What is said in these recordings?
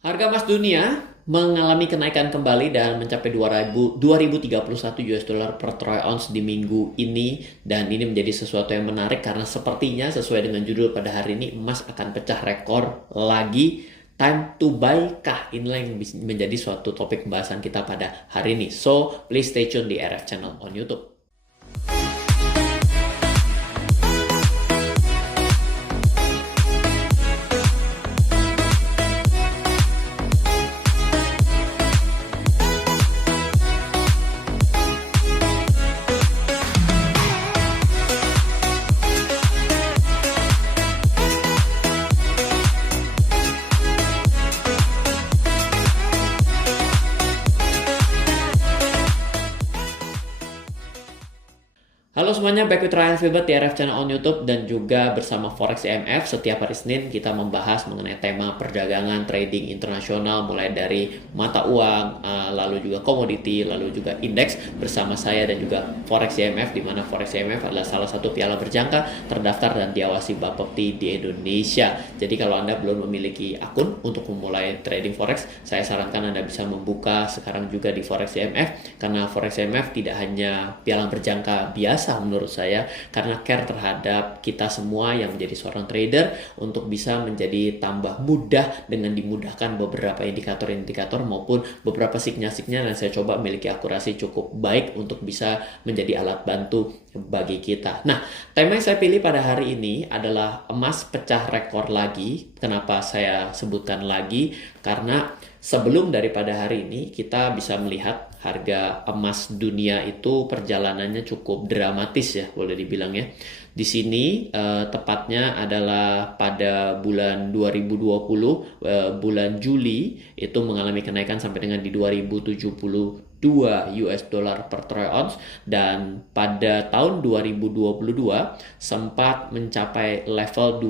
Harga emas dunia mengalami kenaikan kembali dan mencapai 2031 US dollar per troy ounce di minggu ini, dan ini menjadi sesuatu yang menarik karena sepertinya sesuai dengan judul pada hari ini, emas akan pecah rekor lagi. Time to buy kah? Inilah yang menjadi suatu topik pembahasan kita pada hari ini. So, please stay tune di RF Channel on YouTube. Halo semuanya, back with Ryan Filbert di RF Channel on YouTube dan juga bersama Forex EMF. Setiap hari Senin kita membahas mengenai tema perdagangan, trading internasional, mulai dari mata uang, lalu juga komoditi, lalu juga indeks bersama saya dan juga Forex EMF, di mana Forex EMF adalah salah satu piala berjangka terdaftar dan diawasi Bapepti di Indonesia. Jadi kalau Anda belum memiliki akun untuk memulai trading Forex, saya sarankan Anda bisa membuka sekarang juga di Forex EMF, karena Forex EMF tidak hanya piala berjangka biasa menurut saya, karena care terhadap kita semua yang menjadi seorang trader untuk bisa menjadi tambah mudah dengan dimudahkan beberapa indikator-indikator maupun beberapa sinyal-sinyal yang saya coba memiliki akurasi cukup baik untuk bisa menjadi alat bantu bagi kita. Nah, tema yang saya pilih pada hari ini adalah emas pecah rekor lagi. Kenapa saya sebutkan lagi? Karena sebelum daripada hari ini kita bisa melihat harga emas dunia itu perjalanannya cukup dramatis ya, boleh dibilang ya. Di sini tepatnya adalah pada bulan 2020, bulan Juli itu mengalami kenaikan sampai dengan di 2072 US dollar per troy ounce, dan pada tahun 2022 sempat mencapai level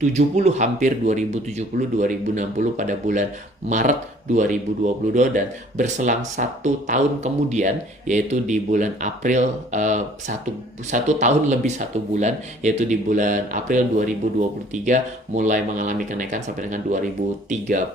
2070, hampir 2070 2060 pada bulan Maret 2022, dan berselang 1 tahun kemudian, yaitu di bulan April, satu tahun lebih 1 bulan, yaitu di bulan April 2023 mulai mengalami kenaikan sampai dengan 2030.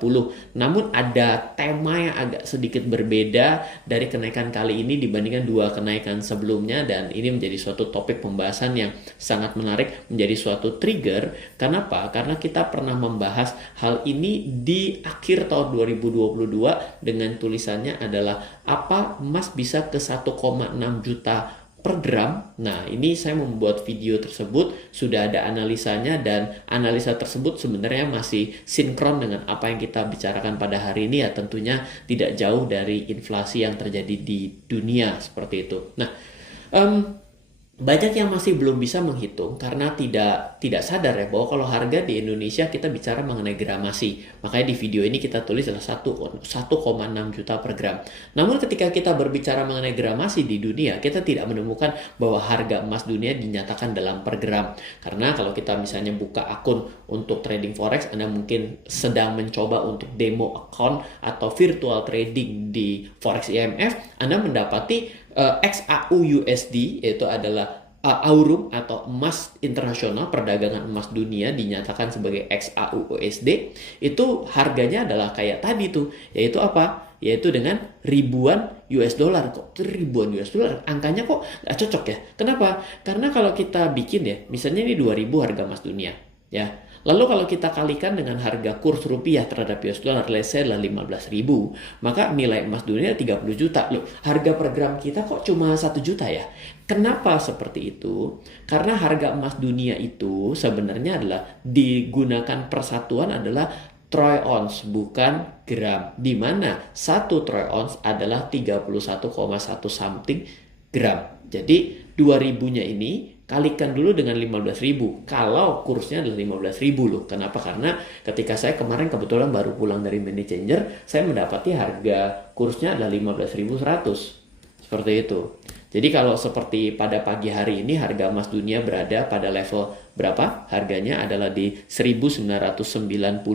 Namun ada tema yang agak sedikit berbeda dari kenaikan kali ini dibandingkan 2 kenaikan sebelumnya, dan ini menjadi suatu topik pembahasan yang sangat menarik, menjadi suatu trigger. Kenapa? Karena kita pernah membahas hal ini di akhir tahun 2022 dengan tulisannya adalah apa emas bisa ke 1,6 juta per gram. Nah, ini saya membuat video tersebut, sudah ada analisanya, dan analisa tersebut sebenarnya masih sinkron dengan apa yang kita bicarakan pada hari ini ya, tentunya tidak jauh dari inflasi yang terjadi di dunia seperti itu. Nah, banyak yang masih belum bisa menghitung karena tidak sadar ya bahwa kalau harga di Indonesia kita bicara mengenai gramasi. Makanya di video ini kita tulis adalah 1,6 juta per gram. Namun ketika kita berbicara mengenai gramasi di dunia, kita tidak menemukan bahwa harga emas dunia dinyatakan dalam per gram. Karena kalau kita misalnya buka akun untuk trading forex, Anda mungkin sedang mencoba untuk demo account atau virtual trading di Forex IMF, Anda mendapati XAU USD, yaitu adalah aurum atau emas internasional, perdagangan emas dunia dinyatakan sebagai XAU USD, itu harganya adalah kayak tadi tuh, yaitu apa? Yaitu dengan ribuan US dollar. Kok ribuan US dollar? Angkanya kok nggak cocok ya? Kenapa? Karena kalau kita bikin ya, misalnya ini 2000 harga emas dunia ya. Lalu kalau kita kalikan dengan harga kurs rupiah terhadap US dollar, let's say adalah 15.000, maka nilai emas dunia 30 juta. Loh, harga per gram kita kok cuma 1 juta ya? Kenapa seperti itu? Karena harga emas dunia itu sebenarnya adalah digunakan persatuan adalah troy ounce, bukan gram. Di mana 1 troy ounce adalah 31,1 something gram. Jadi 2000-nya ini kalikan dulu dengan 15.000 kalau kursnya adalah 15.000 loh. Kenapa? Karena ketika saya kemarin kebetulan baru pulang dari money changer, saya mendapati harga kursnya adalah 15.100. Seperti itu. Jadi kalau seperti pada pagi hari ini harga emas dunia berada pada level berapa? Harganya adalah di 1992,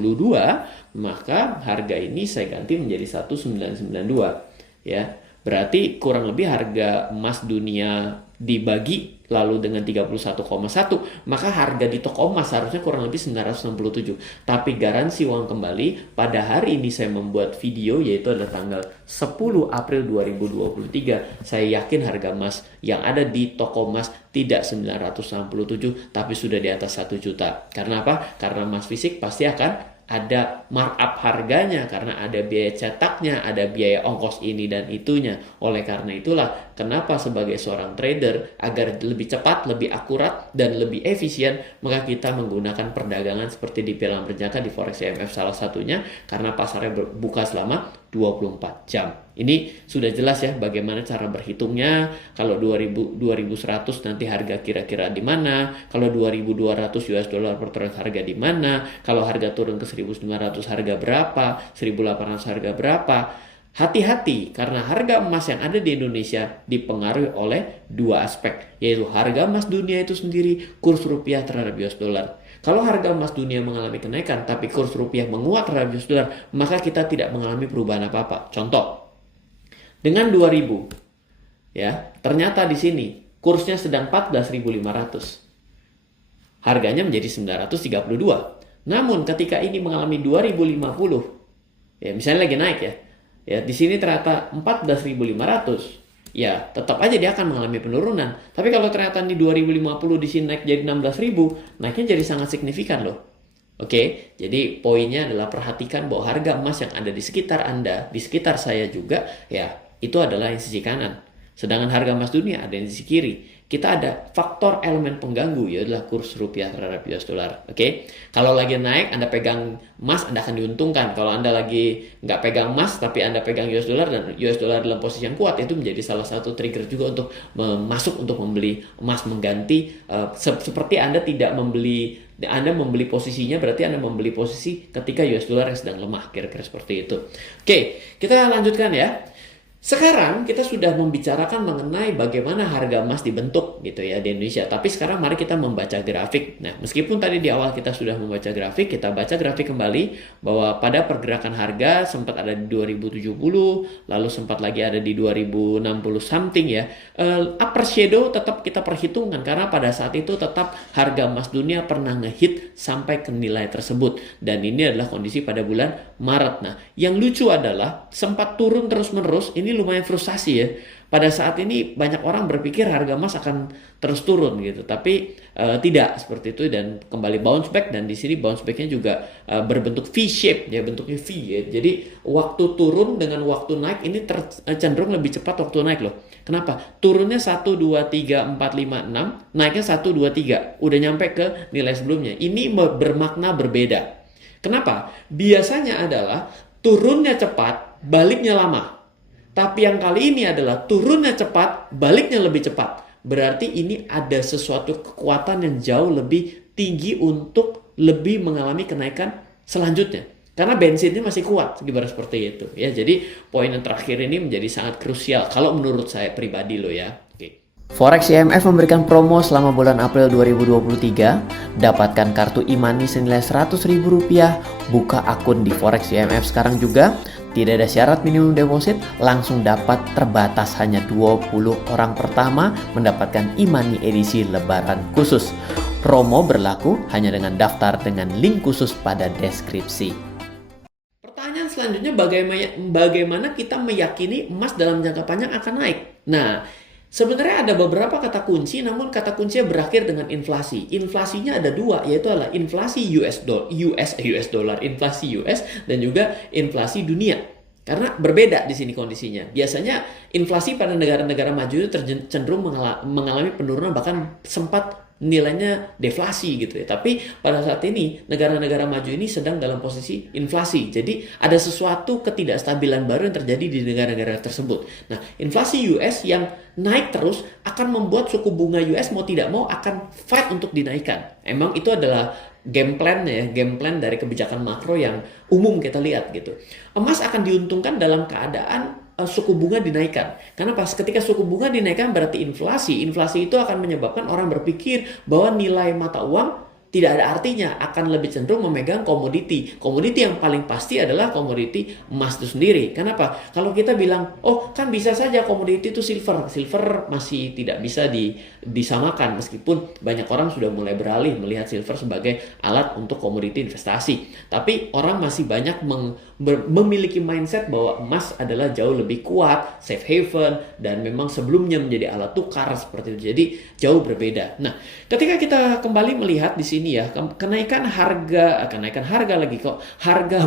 maka harga ini saya ganti menjadi 1992 ya. Berarti kurang lebih harga emas dunia dibagi lalu dengan 31,1, maka harga di toko emas harusnya kurang lebih 967. Tapi garansi uang kembali, pada hari ini saya membuat video, yaitu adalah tanggal 10 April 2023. Saya yakin harga emas yang ada di toko emas tidak 967, tapi sudah di atas 1 juta. Karena apa? Karena emas fisik pasti akan ada markup harganya karena ada biaya cetaknya, ada biaya ongkos ini dan itunya. Oleh karena itulah kenapa sebagai seorang trader agar lebih cepat, lebih akurat dan lebih efisien, maka kita menggunakan perdagangan seperti di pialang berjangka di Forex IMF salah satunya, karena pasarnya buka selama 24 jam. Ini sudah jelas ya bagaimana cara berhitungnya. Kalau 2100 nanti harga kira-kira di mana, kalau 2200 US dollar per troy harga di mana, kalau harga turun ke 1900 harga berapa, 1800 harga berapa. Hati-hati karena harga emas yang ada di Indonesia dipengaruhi oleh dua aspek, yaitu harga emas dunia itu sendiri, kurs rupiah terhadap US dollar. Kalau harga emas dunia mengalami kenaikan tapi kurs rupiah menguat terhadap US dollar, maka kita tidak mengalami perubahan apa-apa. Contoh, dengan 2000 ya, ternyata di sini kursnya sedang 14.500. Harganya menjadi 932. Namun ketika ini mengalami 2050, ya misalnya lagi naik ya. Ya, di sini ternyata 14.500. Ya, tetap aja dia akan mengalami penurunan. Tapi kalau ternyata di 2050 di sini naik jadi 16.000, naiknya jadi sangat signifikan loh. Oke, jadi poinnya adalah perhatikan bahwa harga emas yang ada di sekitar Anda, di sekitar saya juga, ya, itu adalah yang sisi kanan. Sedangkan harga emas dunia ada yang di sisi kiri. Kita ada faktor elemen pengganggu, yaitu kurs rupiah terhadap US dollar. Oke, kalau lagi naik Anda pegang emas, Anda akan diuntungkan. Kalau Anda lagi nggak pegang emas tapi Anda pegang US dollar dan US dollar dalam posisi yang kuat, itu menjadi salah satu trigger juga untuk masuk untuk membeli emas mengganti. Seperti Anda tidak membeli, Anda membeli posisinya berarti Anda membeli posisi ketika US dollar yang sedang lemah, kira-kira seperti itu. Oke, kita lanjutkan ya. Sekarang kita sudah membicarakan mengenai bagaimana harga emas dibentuk gitu ya di Indonesia. Tapi sekarang mari kita membaca grafik. Nah, meskipun tadi di awal kita sudah membaca grafik, kita baca grafik kembali bahwa pada pergerakan harga sempat ada di 2070, lalu sempat lagi ada di 2060 something ya. Upper shadow tetap kita perhitungkan karena pada saat itu tetap harga emas dunia pernah ngehit sampai ke nilai tersebut. Dan ini adalah kondisi pada bulan Maret. Nah, yang lucu adalah sempat turun terus-menerus. Ini lumayan frustasi ya. Pada saat ini banyak orang berpikir harga emas akan terus turun gitu, tapi tidak seperti itu dan kembali bounce back, dan di sini bounce backnya juga berbentuk V shape ya, bentuknya V ya. Jadi waktu turun dengan waktu naik ini cenderung lebih cepat waktu naik loh. Kenapa? Turunnya 1 2 3 4 5 6, naiknya 1 2 3, udah nyampe ke nilai sebelumnya. Ini bermakna berbeda. Kenapa? Biasanya adalah turunnya cepat, baliknya lama. Tapi yang kali ini adalah turunnya cepat, baliknya lebih cepat. Berarti ini ada sesuatu kekuatan yang jauh lebih tinggi untuk lebih mengalami kenaikan selanjutnya. Karena bensinnya masih kuat, ibarat seperti itu. Ya, jadi poin yang terakhir ini menjadi sangat krusial kalau menurut saya pribadi loh ya. Oke. Forex IMF memberikan promo selama bulan April 2023. Dapatkan kartu e-money senilai Rp100.000, buka akun di Forex IMF sekarang juga. Tidak ada syarat minimum deposit, langsung dapat, terbatas hanya 20 orang pertama mendapatkan e-money edisi lebaran khusus. Promo berlaku hanya dengan daftar dengan link khusus pada deskripsi. Pertanyaan selanjutnya, bagaimana kita meyakini emas dalam jangka panjang akan naik? Nah, sebenarnya ada beberapa kata kunci, namun kata kuncinya berakhir dengan inflasi. Inflasinya ada dua, yaitu adalah inflasi US dollar, inflasi US dan juga inflasi dunia. Karena berbeda di sini kondisinya. Biasanya inflasi pada negara-negara maju itu cenderung mengalami penurunan, bahkan sempat nilainya deflasi gitu ya. Tapi pada saat ini negara-negara maju ini sedang dalam posisi inflasi. Jadi ada sesuatu ketidakstabilan baru yang terjadi di negara-negara tersebut. Nah, inflasi US yang naik terus akan membuat suku bunga US mau tidak mau akan fight untuk dinaikkan. Emang itu adalah game plan ya, game plan dari kebijakan makro yang umum kita lihat gitu. Emas akan diuntungkan dalam keadaan suku bunga dinaikkan. Karena ketika suku bunga dinaikkan berarti inflasi. Inflasi itu akan menyebabkan orang berpikir bahwa nilai mata uang tidak ada artinya, akan lebih cenderung memegang komoditi. Komoditi yang paling pasti adalah komoditi emas itu sendiri. Kenapa? Kalau kita bilang, oh kan bisa saja komoditi itu silver. Silver masih tidak bisa disamakan, meskipun banyak orang sudah mulai beralih melihat silver sebagai alat untuk komoditi investasi. Tapi orang masih banyak memiliki mindset bahwa emas adalah jauh lebih kuat, safe haven, dan memang sebelumnya menjadi alat tukar seperti itu. Jadi jauh berbeda. Nah, ketika kita kembali melihat di sini ya, kenaikan harga lagi kok, harga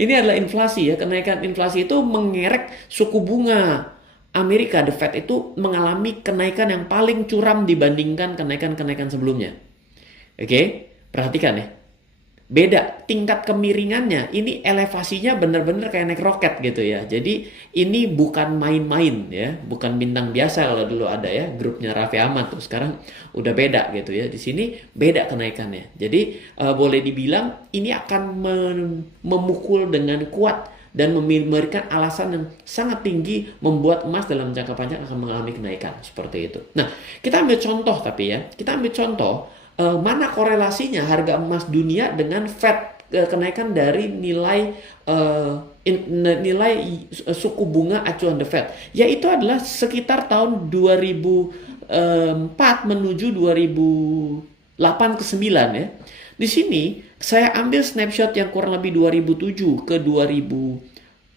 ini adalah inflasi ya, kenaikan inflasi itu mengerek suku bunga Amerika, the Fed itu mengalami kenaikan yang paling curam dibandingkan kenaikan-kenaikan sebelumnya. Oke, perhatikan ya. Beda tingkat kemiringannya, ini elevasinya benar-benar kayak naik roket gitu ya. Jadi ini bukan main-main ya, bukan bintang biasa. Kalau dulu ada ya grupnya Raffi Ahmad, tuh sekarang udah beda gitu ya. Di sini beda kenaikannya. Jadi boleh dibilang ini akan memukul dengan kuat dan memberikan alasan yang sangat tinggi membuat emas dalam jangka panjang akan mengalami kenaikan seperti itu. Nah, kita ambil contoh tapi ya, kita ambil contoh mana korelasinya harga emas dunia dengan Fed, kenaikan dari nilai suku bunga acuan the Fed, yaitu adalah sekitar tahun 2004 menuju 2008 ke 9 ya. Di sini saya ambil snapshot yang kurang lebih 2007 ke 2011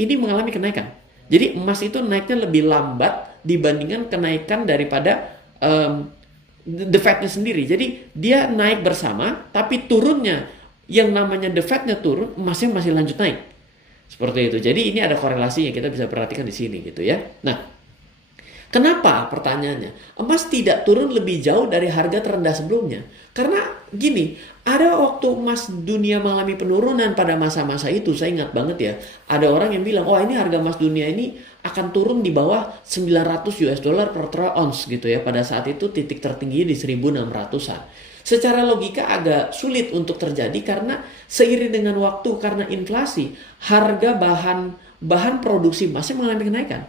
ini mengalami kenaikan. Jadi emas itu naiknya lebih lambat dibandingkan kenaikan daripada the Fed-nya sendiri. Jadi dia naik bersama, tapi turunnya yang namanya the Fed-nya turun, emasnya masih lanjut naik. Seperti itu. Jadi ini ada korelasinya, kita bisa perhatikan di sini gitu ya. Nah, kenapa pertanyaannya? Emas tidak turun lebih jauh dari harga terendah sebelumnya. Karena gini, ada waktu emas dunia mengalami penurunan pada masa-masa itu, saya ingat banget ya. Ada orang yang bilang, oh ini harga emas dunia ini akan turun di bawah 900 US dollar per troy ounce gitu ya. Pada saat itu titik tertinggi di 1600-an. Secara logika agak sulit untuk terjadi karena seiring dengan waktu, karena inflasi, harga bahan produksi emasnya mengalami kenaikan.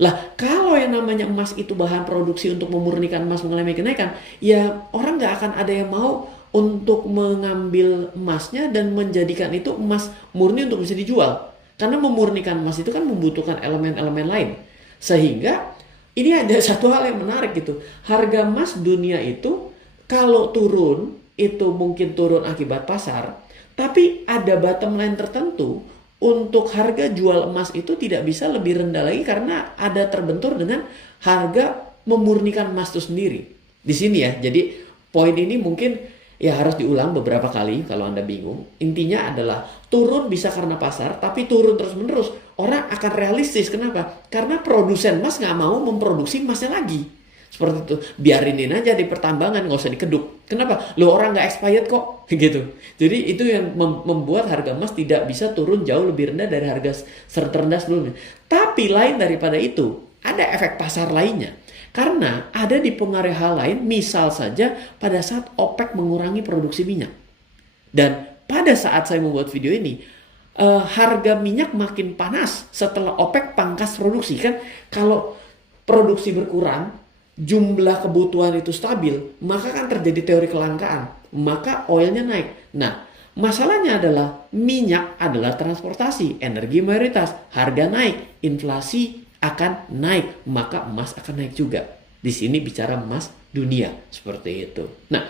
Lah, kalau yang namanya emas itu bahan produksi untuk memurnikan emas mengalami kenaikan, ya orang nggak akan ada yang mau untuk mengambil emasnya dan menjadikan itu emas murni untuk bisa dijual. Karena memurnikan emas itu kan membutuhkan elemen-elemen lain. Sehingga ini ada satu hal yang menarik gitu. Harga emas dunia itu kalau turun, itu mungkin turun akibat pasar. Tapi ada bottom line tertentu. Untuk harga jual emas itu tidak bisa lebih rendah lagi karena ada terbentur dengan harga memurnikan emas itu sendiri. Di sini ya, jadi poin ini mungkin ya harus diulang beberapa kali kalau Anda bingung. Intinya adalah turun bisa karena pasar, tapi turun terus-menerus. Orang akan realistis. Kenapa? Karena produsen emas nggak mau memproduksi emasnya lagi. Seperti itu, biarinin aja di pertambangan, nggak usah dikeduk. Kenapa? Lo orang nggak expired kok, gitu. Jadi itu yang membuat harga emas tidak bisa turun jauh lebih rendah dari harga terendah sebelumnya. Tapi lain daripada itu, ada efek pasar lainnya. Karena ada dipengaruhi hal lain, misal saja pada saat OPEC mengurangi produksi minyak. Dan pada saat saya membuat video ini, harga minyak makin panas setelah OPEC pangkas produksi. Kan kalau produksi berkurang, jumlah kebutuhan itu stabil, maka kan terjadi teori kelangkaan, maka oilnya naik. Nah, masalahnya adalah minyak adalah transportasi, energi mayoritas, harga naik, inflasi akan naik, maka emas akan naik juga. Di sini bicara emas dunia, seperti itu. Nah,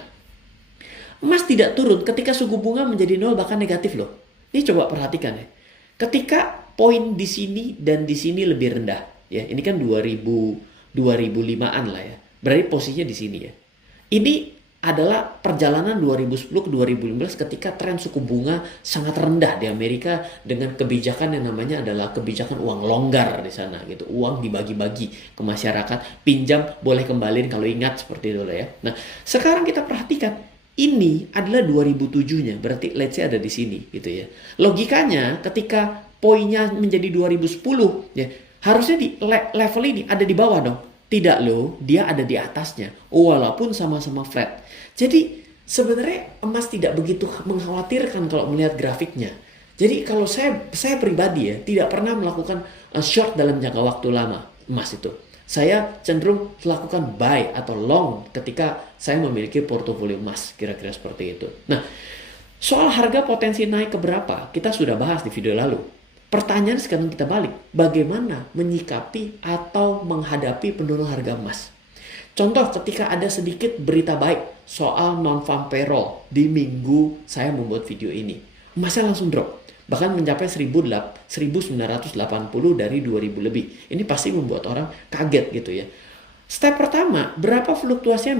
emas tidak turun ketika suku bunga menjadi nol bahkan negatif loh. Ini coba perhatikan ya. Ketika poin di sini dan di sini lebih rendah, ya ini kan 2005-an lah ya. Berarti posisinya di sini ya. Ini adalah perjalanan 2010 ke 2015 ketika tren suku bunga sangat rendah di Amerika dengan kebijakan yang namanya adalah kebijakan uang longgar di sana gitu. Uang dibagi-bagi ke masyarakat, pinjam boleh kembaliin kalau ingat seperti itu lah ya. Nah, sekarang kita perhatikan ini adalah 2007-nya, berarti let's say ada di sini gitu ya. Logikanya ketika poinnya menjadi 2010 ya, harusnya di level ini ada di bawah dong. Tidak loh, dia ada di atasnya. Walaupun sama-sama flat. Jadi sebenarnya emas tidak begitu mengkhawatirkan kalau melihat grafiknya. Jadi kalau saya pribadi ya tidak pernah melakukan short dalam jangka waktu lama emas itu. saya cenderung melakukan buy atau long ketika saya memiliki portofolio emas, kira-kira seperti itu. Nah, soal harga potensi naik ke berapa, kita sudah bahas di video lalu. Pertanyaan sekarang kita balik, bagaimana menyikapi atau menghadapi penurunan harga emas? Contoh ketika ada sedikit berita baik soal non-farm payroll di minggu saya membuat video ini, emasnya langsung drop, bahkan mencapai 1980 dari 2000 lebih. Ini pasti membuat orang kaget gitu ya. Step pertama, berapa fluktuasi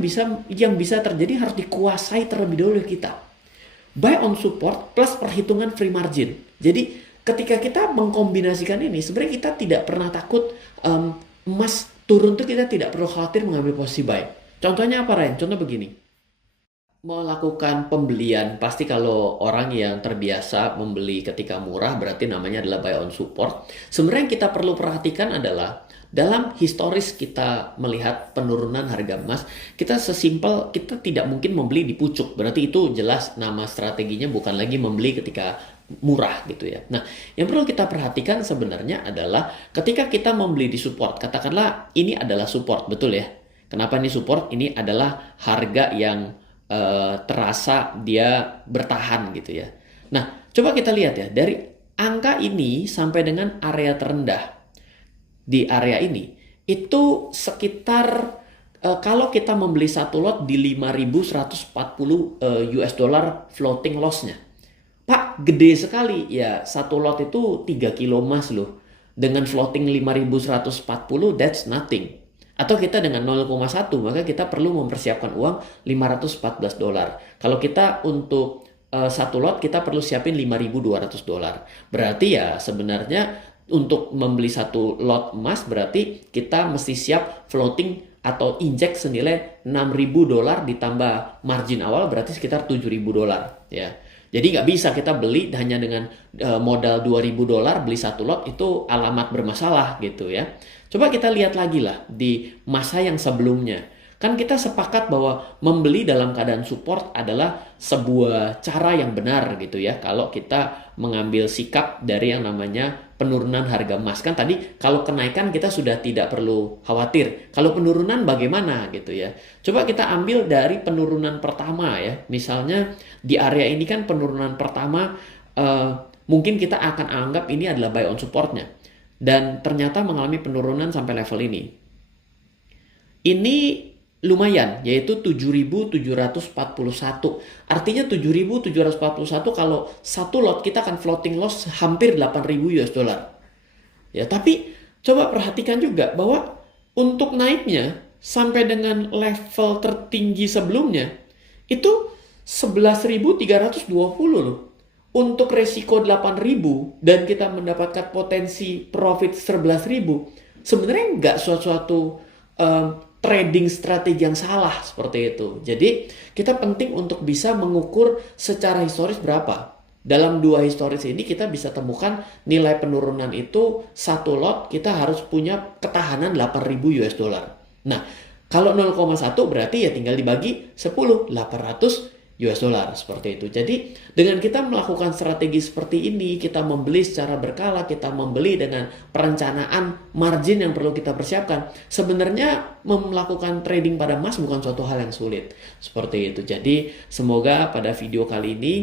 yang bisa terjadi harus dikuasai terlebih dahulu kita. Buy on support plus perhitungan free margin. Jadi ketika kita mengkombinasikan ini, sebenarnya kita tidak pernah takut emas turun tuh, kita tidak perlu khawatir mengambil posisi buy. Contohnya apa, Ryan? Contoh begini. Melakukan pembelian, pasti kalau orang yang terbiasa membeli ketika murah berarti namanya adalah buy on support. Sebenarnya yang kita perlu perhatikan adalah dalam historis kita melihat penurunan harga emas, kita sesimpel kita tidak mungkin membeli di pucuk. Berarti itu jelas nama strateginya bukan lagi membeli ketika murah gitu ya. Nah, yang perlu kita perhatikan sebenarnya adalah ketika kita membeli di support, katakanlah ini adalah support, betul ya. Kenapa ini support? Ini adalah harga yang terasa dia bertahan gitu ya. Nah, coba kita lihat ya, dari angka ini sampai dengan area terendah di area ini, itu sekitar kalau kita membeli satu lot di 5.140 US dollar floating loss-nya. Pak, gede sekali ya, satu lot itu 3 kilo emas loh. Dengan floating 5.140, that's nothing. Atau kita dengan 0,1, maka kita perlu mempersiapkan uang 514 dolar. Kalau kita untuk satu lot, kita perlu siapin 5.200 dolar. Berarti ya sebenarnya untuk membeli satu lot emas, berarti kita mesti siap floating atau injek senilai 6.000 dolar ditambah margin awal, berarti sekitar 7.000 dolar. Ya. Jadi nggak bisa kita beli hanya dengan modal 2.000 dolar beli satu lot, itu alamat bermasalah gitu ya. Coba kita lihat lagi lah di masa yang sebelumnya. Kan kita sepakat bahwa membeli dalam keadaan support adalah sebuah cara yang benar gitu ya. Kalau kita mengambil sikap dari yang namanya penurunan harga emas. Kan tadi kalau kenaikan kita sudah tidak perlu khawatir. Kalau penurunan bagaimana gitu ya. Coba kita ambil dari penurunan pertama ya. Misalnya di area ini kan penurunan pertama mungkin kita akan anggap ini adalah buy on supportnya. Dan ternyata mengalami penurunan sampai level ini. Ini lumayan, yaitu 7.741. Artinya 7.741 kalau satu lot kita akan floating loss hampir 8.000 US dollar. Ya, tapi coba perhatikan juga bahwa untuk naiknya sampai dengan level tertinggi sebelumnya itu 11.320 loh. Untuk resiko 8.000 dan kita mendapatkan potensi profit 11.000, sebenarnya nggak suatu trading strategi yang salah seperti itu. Jadi kita penting untuk bisa mengukur secara historis berapa. Dalam dua historis ini kita bisa temukan nilai penurunan itu satu lot kita harus punya ketahanan 8.000 US dollar. Nah, kalau 0,1 berarti ya tinggal dibagi 10, 800 US dollar seperti itu. Jadi dengan kita melakukan strategi seperti ini, kita membeli secara berkala, kita membeli dengan perencanaan margin yang perlu kita persiapkan. Sebenarnya melakukan trading pada emas bukan suatu hal yang sulit. Seperti itu. Jadi semoga pada video kali ini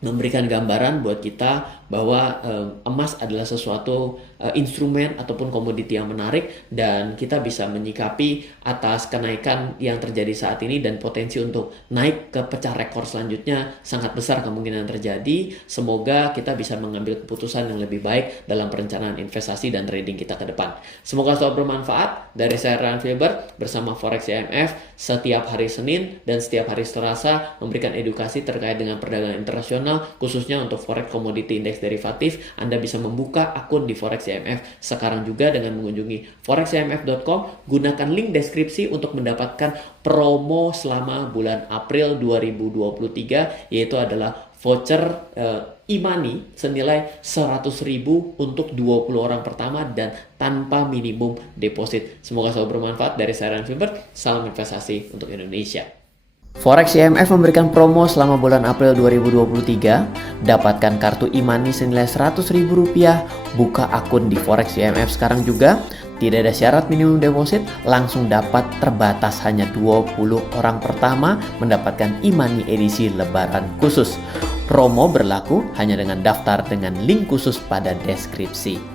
memberikan gambaran buat kita bahwa emas adalah sesuatu instrumen ataupun komoditi yang menarik dan kita bisa menyikapi atas kenaikan yang terjadi saat ini dan potensi untuk naik ke pecah rekor selanjutnya sangat besar kemungkinan terjadi. Semoga kita bisa mengambil keputusan yang lebih baik dalam perencanaan investasi dan trading kita ke depan. Semoga selalu bermanfaat. Dari saya Ryan Filbert bersama Forex IMF setiap hari Senin dan setiap hari Selasa memberikan edukasi terkait dengan perdagangan internasional, khususnya untuk Forex Commodity Index Derivatif. Anda bisa membuka akun di Forex IMF sekarang juga dengan mengunjungi foreximf.com. Gunakan link deskripsi untuk mendapatkan promo selama bulan April 2023, yaitu adalah voucher e-money senilai 100.000 untuk 20 orang pertama dan tanpa minimum deposit. Semoga selalu bermanfaat. Dari saya Ryan Filbert, salam investasi untuk Indonesia. Forex IMF memberikan promo selama bulan April 2023. Dapatkan kartu e-money senilai Rp100.000. Buka akun di Forex IMF sekarang juga. Tidak ada syarat minimum deposit, langsung dapat terbatas hanya 20 orang pertama mendapatkan e-money edisi lebaran khusus. Promo berlaku hanya dengan daftar dengan link khusus pada deskripsi.